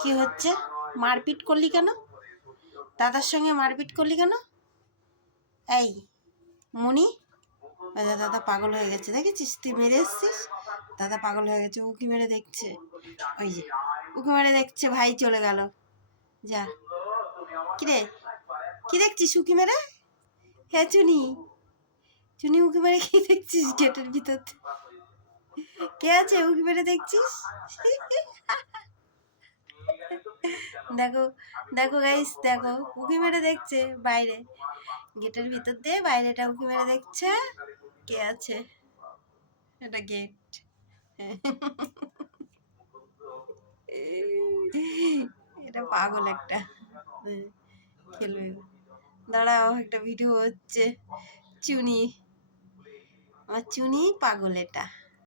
কি হচ্ছে? মারপিট করলি কেন? দাদার সঙ্গে মারপিট করলি কেন? এই মনি, দাদা পাগল হয়ে গেছে, দেখেছিস? তুই মেরে এসছিস, দাদা পাগল হয়ে গেছে, উকি মেরে দেখছে। ওই যে উকি মেরে দেখছে, ভাই চলে গেল। যা, কিরে কি দেখছিস উকি মেরে? হ্যাঁ চুনি, চুনি উকি মেরে কি দেখছিস গেটের ভিতর? কে আছে উকি মেরে দেখছিস? দেখো দেখো গাইস, দেখো উকি মেরে দেখছে বাইরে, গেটের ভিতর দিয়ে বাইরেটা উকি মেরে দেখছে। কে আছে? এটা গেট। এটা পাগল একটা, খেলবে। দাঁড়াও, একটা ভিডিও হচ্ছে। চুনি, আমার চুনি পাগল এটা।